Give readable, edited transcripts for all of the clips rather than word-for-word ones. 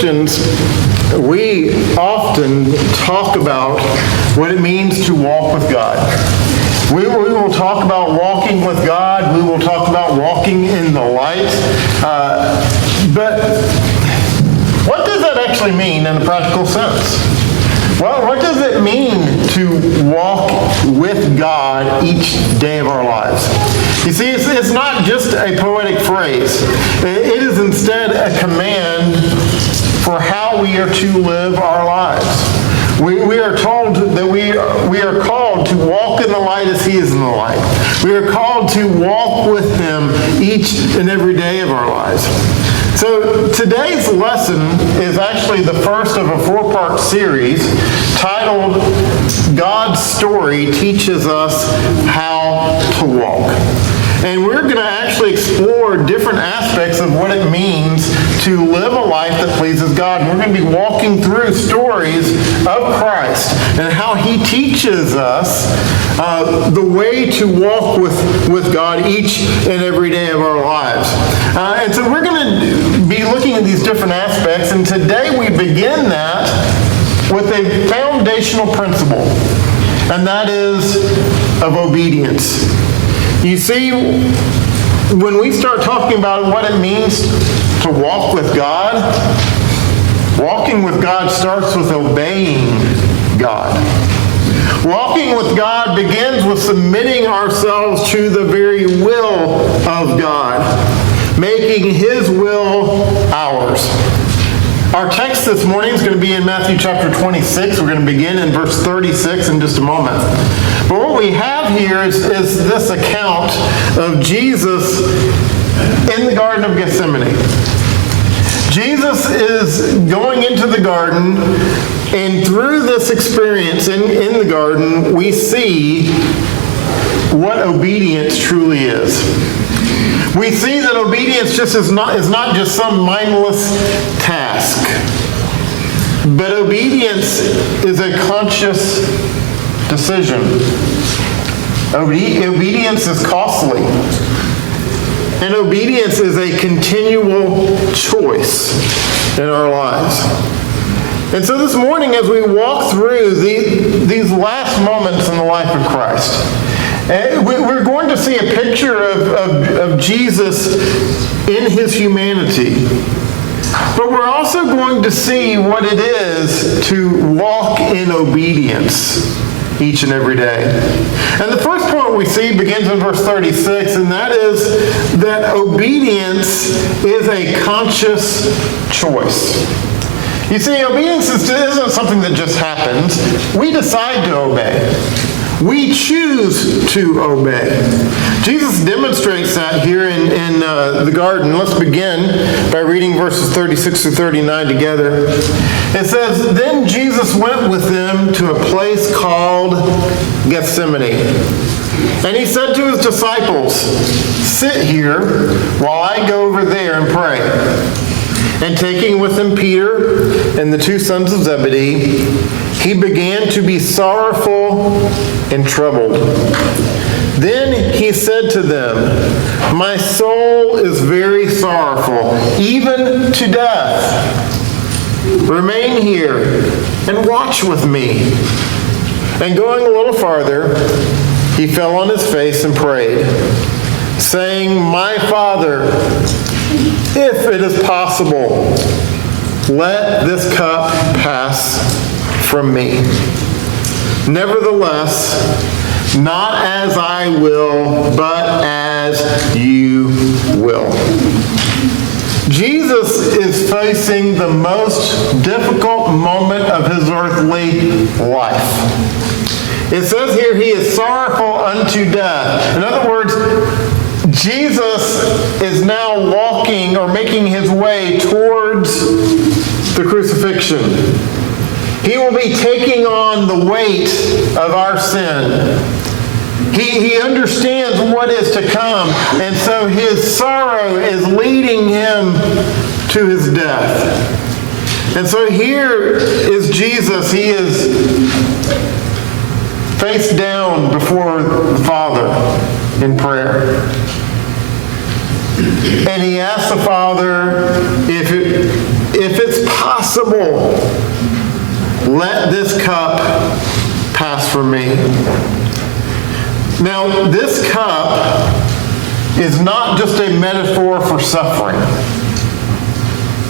Christians, we often talk about what it means to walk with God. We will talk about walking with God. We will talk about walking in the light. But what does that actually mean in a practical sense? Well, what does it mean to walk with God each day of our lives? You see, it's not just a poetic phrase. It is instead a command for how we are to live our lives. We are told that we are called to walk in the light as He is in the light. We are called to walk with Him each and every day of our lives. So today's lesson is actually the first of a 4-part series titled God's Story Teaches Us How to Walk. And we're going to actually explore different aspects of what it means to live a life that pleases God. And we're going to be walking through stories of Christ and how He teaches us the way to walk with God each and every day of our lives. And so we're going to be looking at these different aspects. And today we begin that with a foundational principle, and that is of obedience. You see, when we start talking about what it means to walk with God, walking with God starts with obeying God. Walking with God begins with submitting ourselves to the very will of God, making His will ours. Our text this morning is going to be in Matthew chapter 26. We're going to begin in verse 36 in just a moment. But what we have here is this account of Jesus in the Garden of Gethsemane. Jesus is going into the garden, and through this experience in the garden, we see what obedience truly is. We see that obedience is not just some mindless task, but obedience is a conscious decision. Obedience is costly, and obedience is a continual choice in our lives. And so this morning, as we walk through these last moments in the life of Christ, we're going to see a picture of Jesus in His humanity. But we're also going to see what it is to walk in obedience each and every day. And the first point we see begins in verse 36, and that is that obedience is a conscious choice. You see, obedience isn't something that just happens. We decide to obey. We choose to obey. Jesus demonstrates that here in the garden. Let's begin by reading verses 36 to 39 together. It says, "Then Jesus went with them to a place called Gethsemane. And He said to His disciples, 'Sit here while I go over there and pray.' And taking with Him Peter and the 2 sons of Zebedee, He began to be sorrowful and troubled. Then He said to them, 'My soul is very sorrowful, even to death. Remain here and watch with me.' And going a little farther, He fell on His face and prayed, saying, 'My Father, if it is possible, let this cup pass from me. Nevertheless, not as I will, but as you will.'" Jesus is facing the most difficult moment of His earthly life. It says here, He is sorrowful unto death. In other words, Jesus is now walking or making His way towards the crucifixion. He will be taking on the weight of our sin. He understands what is to come, and so His sorrow is leading Him to His death. And so here is Jesus. He is face down before the Father in prayer. And He asks the Father if it's possible possible, let this cup pass from me. Now, this cup is not just a metaphor for suffering,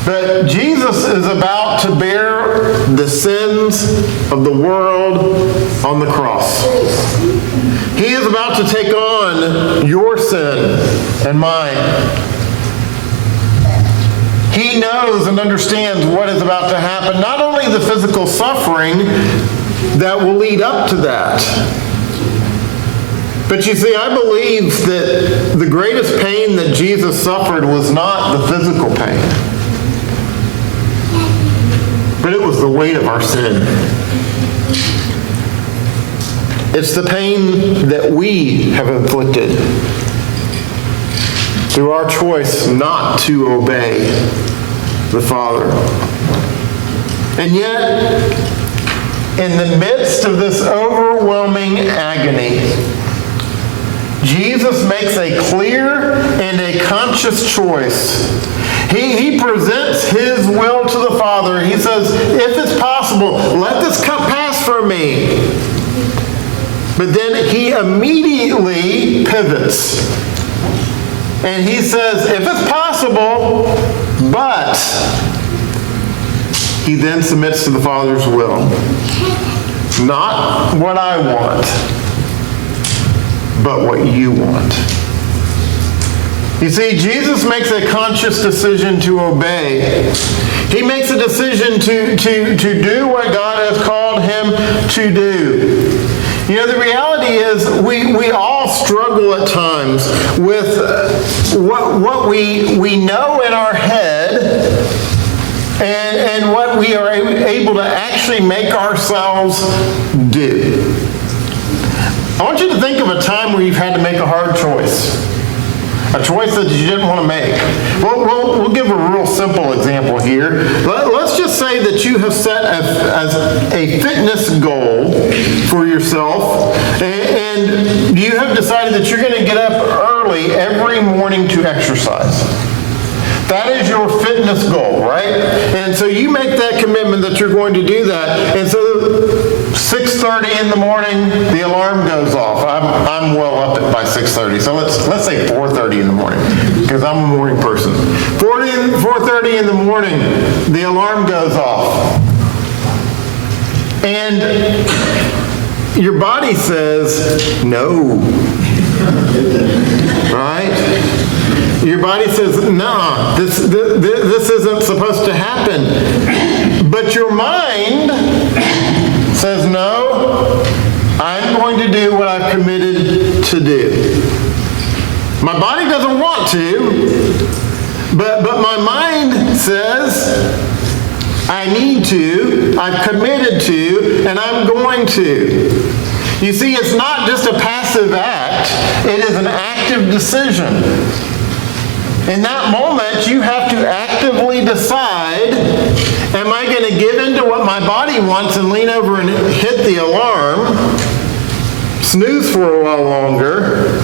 but Jesus is about to bear the sins of the world on the cross. He is about to take on your sin and mine. He knows and understands what is about to happen, not only the physical suffering that will lead up to that, but you see, I believe that the greatest pain that Jesus suffered was not the physical pain, but it was the weight of our sin. It's the pain that we have inflicted through our choice not to obey the Father. And yet, in the midst of this overwhelming agony, Jesus makes a clear and a conscious choice. He presents his will to the Father. He says, if it's possible, let this cup pass from me. But then he immediately pivots. And he says, if it's possible, but he then submits to the Father's will. Not what I want, but what you want. You see, Jesus makes a conscious decision to obey. He makes a decision to do what God has called him to do. You know, the reality is we all struggle at times with what we know in our head and what we are able to actually make ourselves do. I want you to think of a time where you've had to make a hard choice. A choice that you didn't want to make. We'll give a real simple example here. Let's just say that you have set as a fitness goal for yourself, and you have decided that you're going to get up early every morning to exercise. That is your fitness goal, right? And so you make that commitment that you're going to do that. And so 6:30 in the morning, the alarm goes off. I'm well up by 6:30. So let's say 4:30 in the morning, because I'm a morning person. 4:30 in the morning, the alarm goes off. And your body says, no. Right? Your body says, nah, this isn't supposed to happen. But your mind says, no, I'm going to do what I've committed to do. My body doesn't want to, but my mind says, I need to, I've committed to, and I'm going to. You see, it's not just a passive act, it is an active decision. In that moment, you have to actively decide, am I going to give in to what my body wants and lean over and hit the alarm, snooze for a while longer,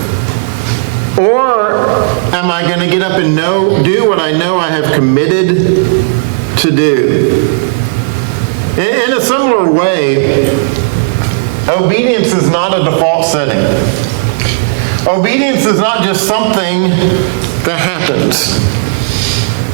or am I going to get up and do what I know I have committed to do? In a similar way, obedience is not a default setting. Obedience is not just something that happens.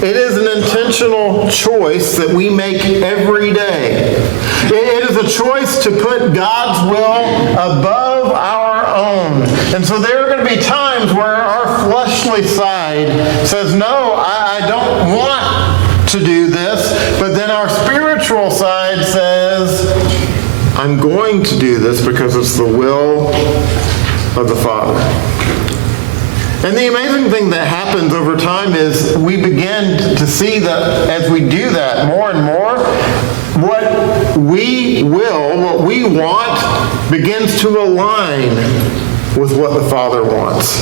It is an intentional choice that we make every day. It is a choice to put God's will above our own. And so there are going to be times where our fleshly side says, no, I don't want to do this. But then our spiritual side says, I'm going to do this because it's the will of the Father. And the amazing thing that happens over time is we begin to see that as we do that more and more, what we want, begins to align with what the Father wants.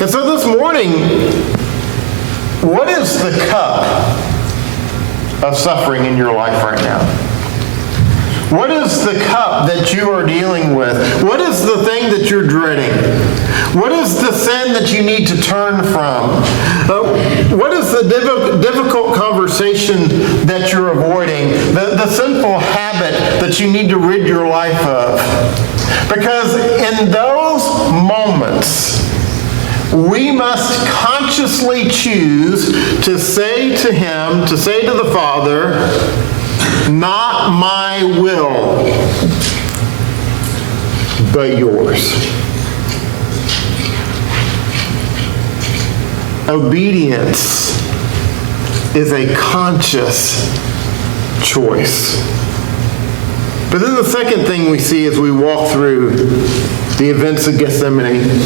And so this morning, what is the cup of suffering in your life right now? What is the cup that you are dealing with? What is the thing that you're dreading? What is the sin that you need to turn from? What is the difficult conversation that you're avoiding? The sinful habit that you need to rid your life of? Because in those moments, we must consciously choose to say to Him, to say to the Father, not my will, but yours. Obedience is a conscious choice. But then the second thing we see as we walk through the events of Gethsemane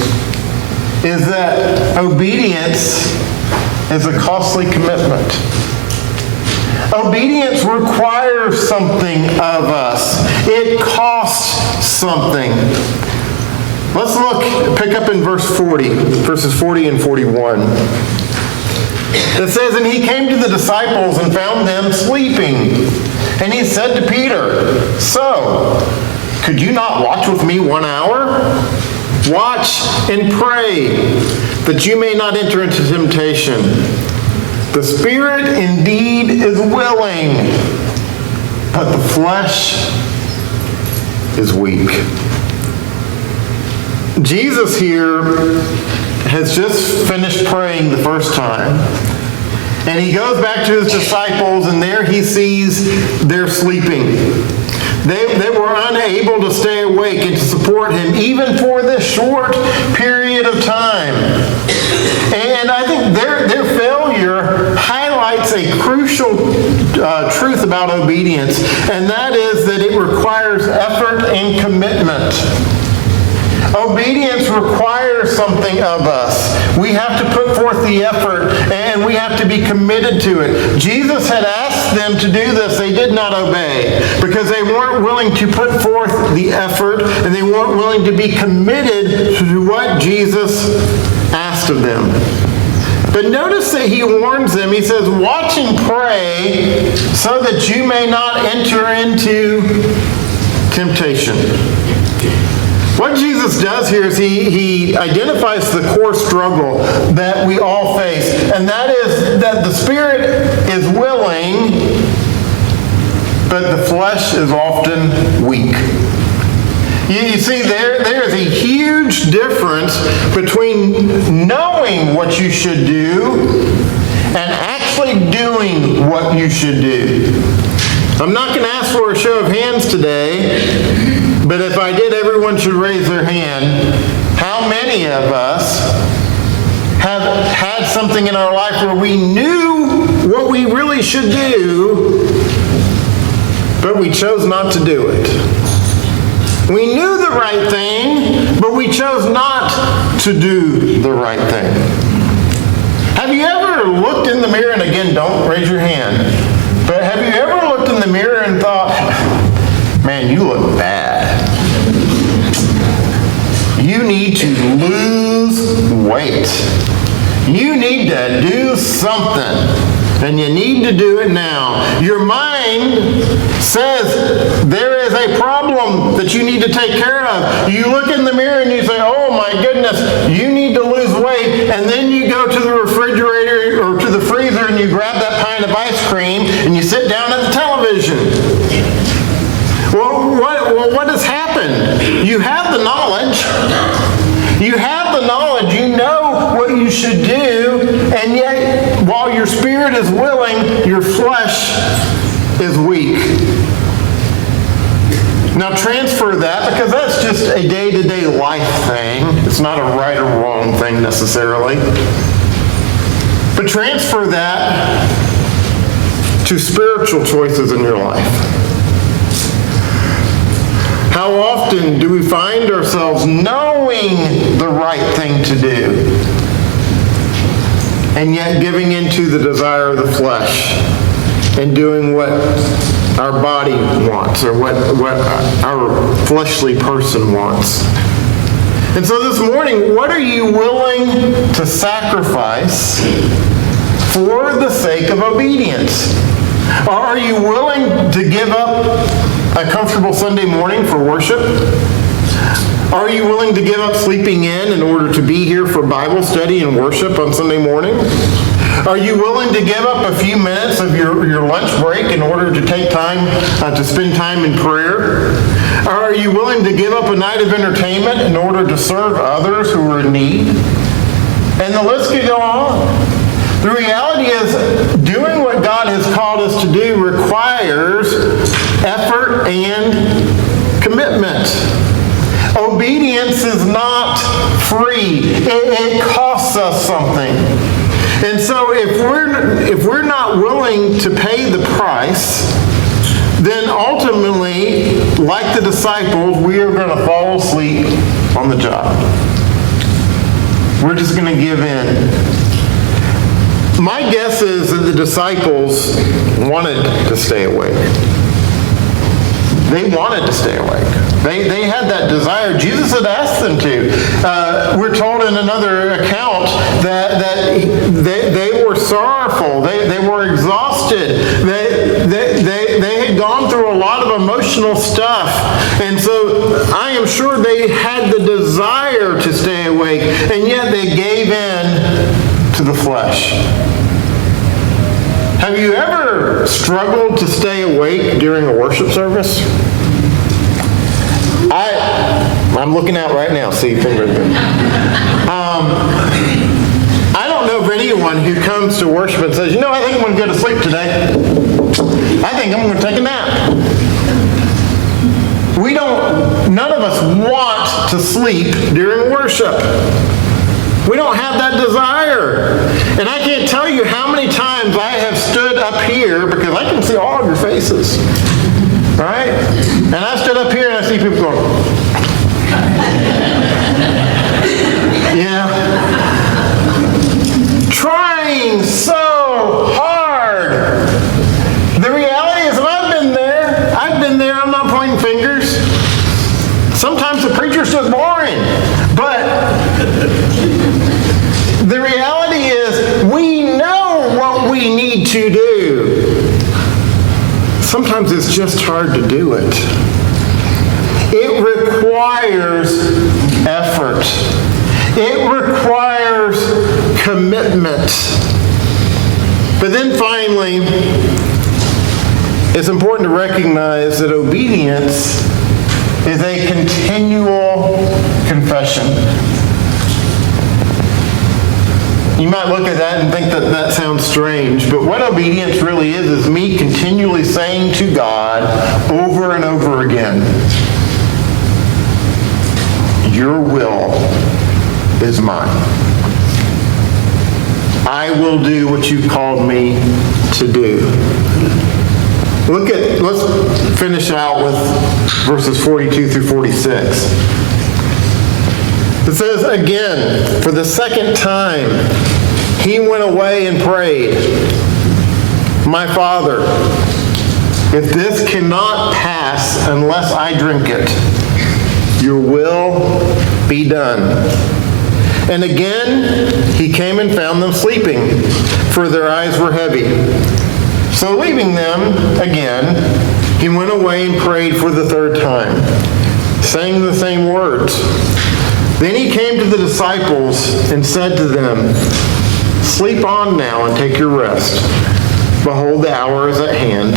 is that obedience is a costly commitment. Obedience requires something of us. It costs something. Let's pick up in verses 40 and 41. It says, "And he came to the disciples and found them sleeping. And he said to Peter, 'So, could you not watch with me 1 hour? Watch and pray, that you may not enter into temptation. The spirit indeed is willing, but the flesh is weak.'" Jesus here has just finished praying the first time. And he goes back to his disciples, and there he sees they're sleeping. They were unable to stay awake and to support him, even for this short period of time. And I think their failure highlights a crucial truth about obedience, and that is that it requires effort and commitment. Obedience requires something of us. We have to put forth the effort, and we have to be committed to it. Jesus had asked them to do this. They did not obey because they weren't willing to put forth the effort, and they weren't willing to be committed to what Jesus asked of them. But notice that he warns them. He says, "Watch and pray so that you may not enter into temptation." What Jesus does here is he identifies the core struggle that we all face, and that is that the spirit is willing, but the flesh is often weak. You see, there is a huge difference between knowing what you should do and actually doing what you should do. I'm not going to ask for a show of hands today, but if I did, everyone should raise their hand. How many of us have had something in our life where we knew what we really should do, but we chose not to do it? We knew the right thing, but we chose not to do the right thing. Have you ever looked in the mirror, and again, don't raise your hand, but have you ever looked in the mirror and thought, man, you look bad. You need to lose weight. You need to do something. And you need to do it now. Your mind says there is a problem that you need to take care of. You look in the mirror and you say, oh my goodness, you need to lose weight. And then you go to the refrigerator or to the freezer and you grab that pint of ice cream and you sit down at the television. Well, what has happened? You have the knowledge. You have the knowledge. You know what you should do. And yet, while your spirit is willing, your flesh is weak. Now transfer that, because that's just a day-to-day life thing. It's not a right or wrong thing necessarily. But transfer that to spiritual choices in your life. How often do we find ourselves knowing the right thing to do, and yet giving into the desire of the flesh and doing what our body wants or what our fleshly person wants? And so this morning, what are you willing to sacrifice for the sake of obedience? Are you willing to give up a comfortable Sunday morning for worship? Are you willing to give up sleeping in order to be here for Bible study and worship on Sunday morning? Are you willing to give up a few minutes of your lunch break in order to take time to spend time in prayer? Are you willing to give up a night of entertainment in order to serve others who are in need? And the list could go on. The reality is, doing what God has called us to do requires effort and commitment. Obedience is not free. It costs us something. And so if we're not willing to pay the price, then ultimately, like the disciples, we are going to fall asleep on the job. We're just going to give in. My guess is that the disciples wanted to stay awake. They wanted to stay awake. They had that desire. Jesus had asked them to. We're told in another account that they were sorrowful. They were exhausted. They had gone through a lot of emotional stuff. And so I am sure they had the desire to stay awake, and yet they gave in to the flesh. Have you ever struggled to stay awake during a worship service? I'm looking out right now, see fingers. I don't know of anyone who comes to worship and says, I think I'm going to go to sleep today. I think I'm going to take a nap. None of us want to sleep during worship. We don't have that desire. And I can't tell you how many times I have stood up here, because I can see all of your faces, right? And I stood up here and I see people going, trying so hard. The reality is, I've been there, I'm not pointing fingers. Sometimes the preacher's just boring, but the reality is, we know what we need to do. Sometimes it's just hard to do it. It requires effort. It requires commitment. But then finally, it's important to recognize that obedience is a continual confession. You might look at that and think that sounds strange, but what obedience really is me continually saying to God over and over again, your will is mine. I will do what you've called me to do. Let's finish out with verses 42 through 46. It says, again, for the second time, he went away and prayed, my Father, if this cannot pass unless I drink it, your will be done. And again, he came and found them sleeping, for their eyes were heavy. So leaving them again, he went away and prayed for the third time, saying the same words. Then he came to the disciples and said to them, sleep on now and take your rest. Behold, the hour is at hand,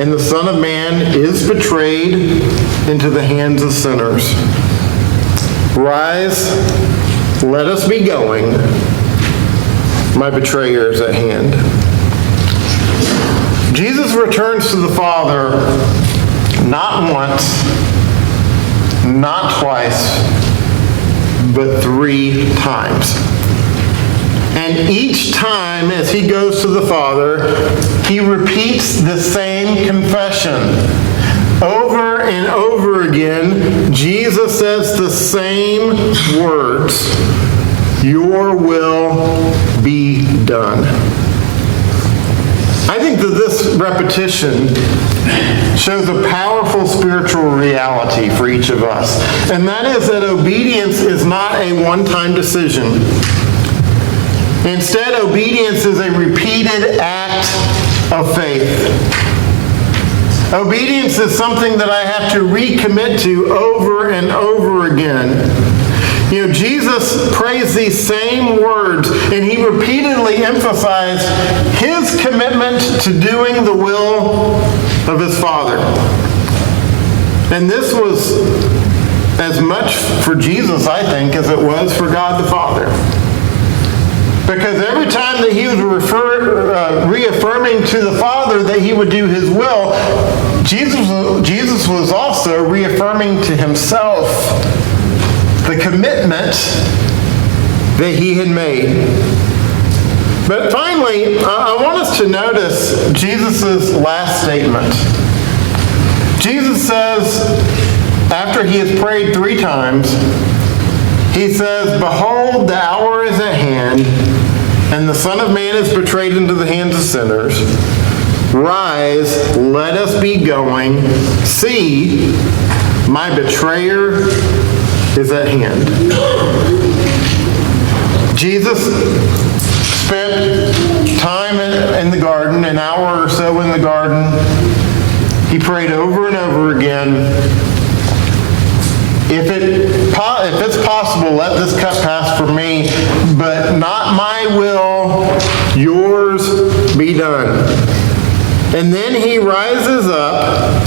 and the Son of Man is betrayed into the hands of sinners. Rise, let us be going. My betrayer is at hand. Jesus returns to the Father not once, not twice, but 3 times. And each time as he goes to the Father, he repeats the same confession. Over and over again, Jesus says the same words, your will be done. I think that this repetition shows a powerful spiritual reality for each of us. And that is that obedience is not a one-time decision. Instead, obedience is a repeated act of faith. Obedience is something that I have to recommit to over and over again. Jesus prays these same words, and he repeatedly emphasized his commitment to doing the will of his Father. And this was as much for Jesus, I think, as it was for God the Father. Because every time that he was reaffirming to the Father that he would do his will, Jesus was also reaffirming to himself the commitment that he had made. But finally, I want us to notice Jesus' last statement. Jesus says, after he has prayed 3 times, he says, "Behold, the hour is at hand, and the Son of Man is betrayed into the hands of sinners. Rise, let us be going. See, my betrayer is at hand." Jesus spent time in the garden, an hour or so in the garden. He prayed over and over again, if it's possible, let this cup pass from me, but not my will, yours be done. And then he rises up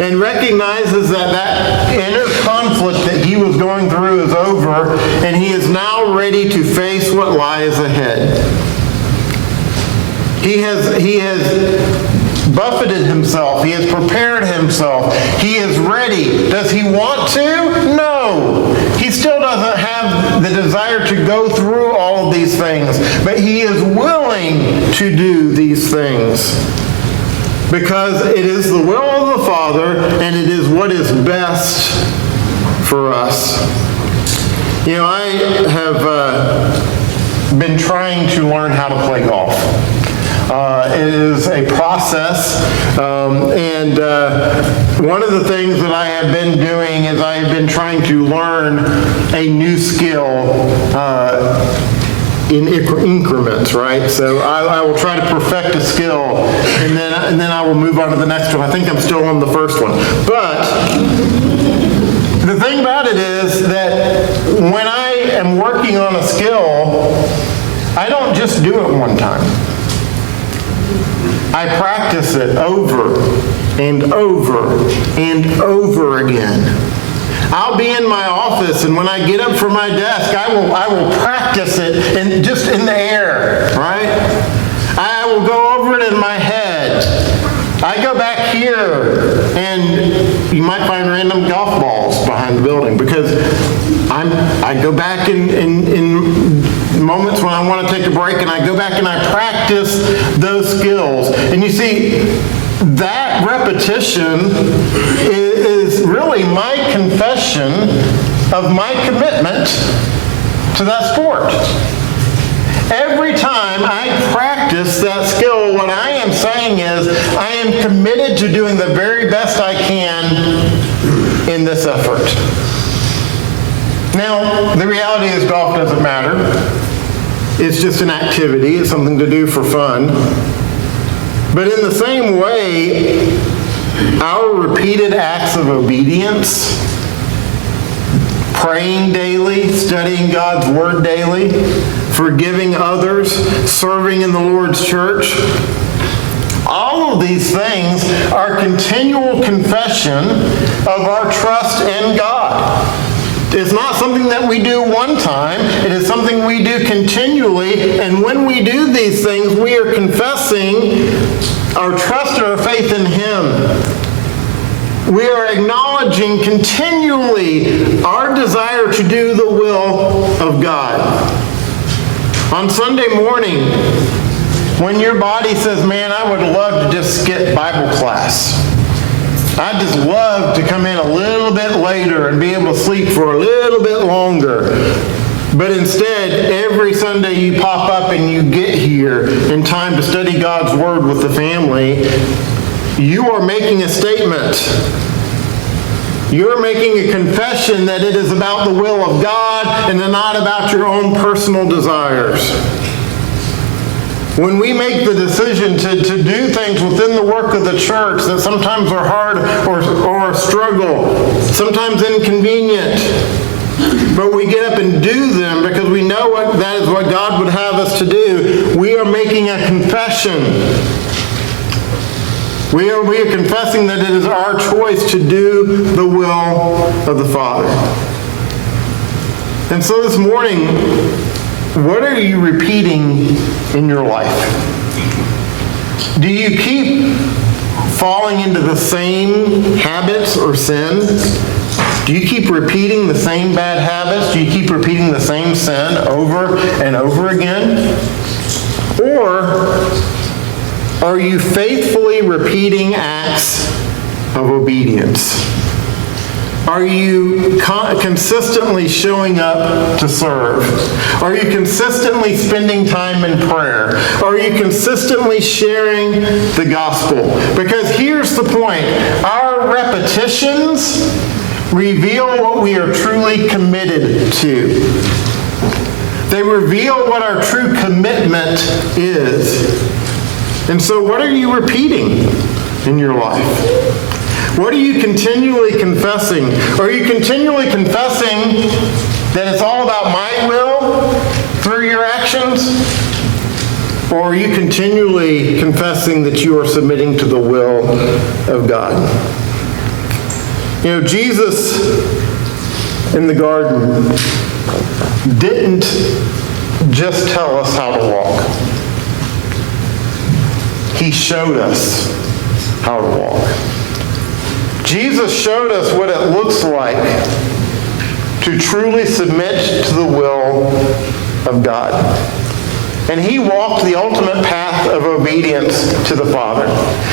and recognizes that inner conflict that he was going through is over, and he is now ready to face what lies ahead. He has buffeted himself. He has prepared himself. He is ready. Does he want to? No. He still doesn't have the desire to go through all of these things, but he is willing to do these things because it is the will of the Father and it is what is best for us. I have been trying to learn how to play golf. It is a process, and one of the things that I have been doing is I have been trying to learn a new skill in increments, right? So I will try to perfect a skill, and then I will move on to the next one. I think I'm still on the first one. But the thing about it is that when I am working on a skill, I don't just do it one time. I practice it over and over and over again. I'll be in my office, and when I get up from my desk, I will practice it just in the air, right? I will go over it in my head. I go back here, and you might find random golf balls behind the building because I go back in moments when I want to take a break, and I go back and I practice those skills. And you see, that repetition is really my confession of my commitment to that sport. Every time I practice that skill, what I am saying is I am committed to doing the very best I can in this effort. Now, the reality is golf doesn't matter. It's just an activity. It's something to do for fun. But in the same way, our repeated acts of obedience, praying daily, studying God's Word daily, forgiving others, serving in the Lord's church, all of these things are continual confession of our trust in God. It's not something that we do one time. It is something we do continually. And when we do these things, we are confessing our trust and our faith in Him. We are acknowledging continually our desire to do the will of God. On Sunday morning, when your body says, man, I would love to just skip Bible class. I'd just love to come in a little bit later and be able to sleep for a little bit longer. But instead, every Sunday you pop up and you get here in time to study God's Word with the family, you are making a statement. You're making a confession that it is about the will of God and not about your own personal desires. When we make the decision to do things within the work of the church that sometimes are hard or a struggle, sometimes inconvenient, but we get up and do them because we know that is what God would have us to do, we are making a confession. We are confessing that it is our choice to do the will of the Father. And so this morning, what are you repeating in your life? Do you keep falling into the same habits or sins? Do you keep repeating the same bad habits? Do you keep repeating the same sin over and over again? Or are you faithfully repeating acts of obedience? Are you consistently showing up to serve? Are you consistently spending time in prayer? Are you consistently sharing the gospel? Because here's the point. Our repetitions reveal what we are truly committed to. They reveal what our true commitment is. And so what are you repeating in your life? What are you continually confessing? Are you continually confessing that it's all about my will through your actions? Or are you continually confessing that you are submitting to the will of God? You know, Jesus in the garden didn't just tell us how to walk. He showed us how to walk. Jesus showed us what it looks like to truly submit to the will of God. And he walked the ultimate path of obedience to the Father.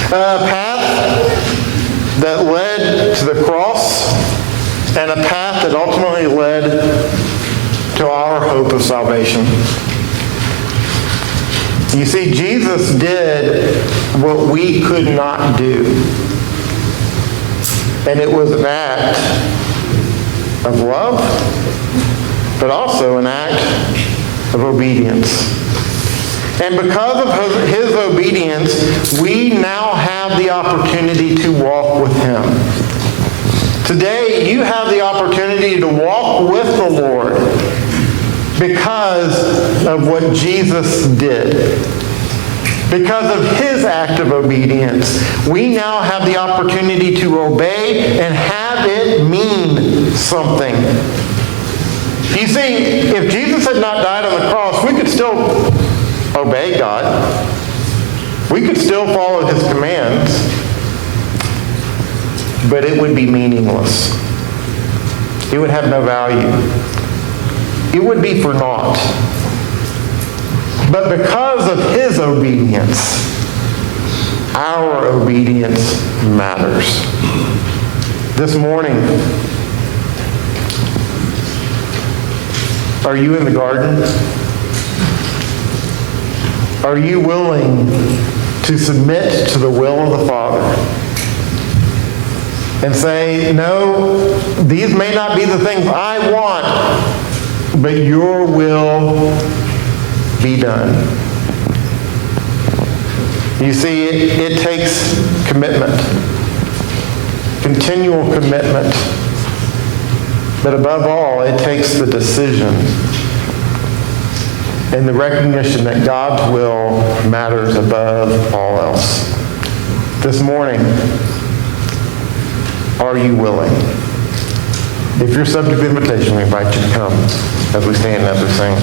A path that led to the cross and a path that ultimately led to our hope of salvation. You see, Jesus did what we could not do. And it was an act of love, but also an act of obedience. And because of his obedience, we now have the opportunity to walk with him. Today, you have the opportunity to walk with the Lord because of what Jesus did. Because of his act of obedience, we now have the opportunity to obey and have it mean something. You see, if Jesus had not died on the cross, we could still obey God. We could still follow his commands, but it would be meaningless. It would have no value. It would be for naught. But because of his obedience, our obedience matters. This morning, are you in the garden? Are you willing to submit to the will of the Father and say, no, these may not be the things I want, but your will be done. You see, it takes commitment, continual commitment, but above all, it takes the decision and the recognition that God's will matters above all else. This morning, are you willing? If you're subject to the invitation, we invite you to come as we stand and as we sing.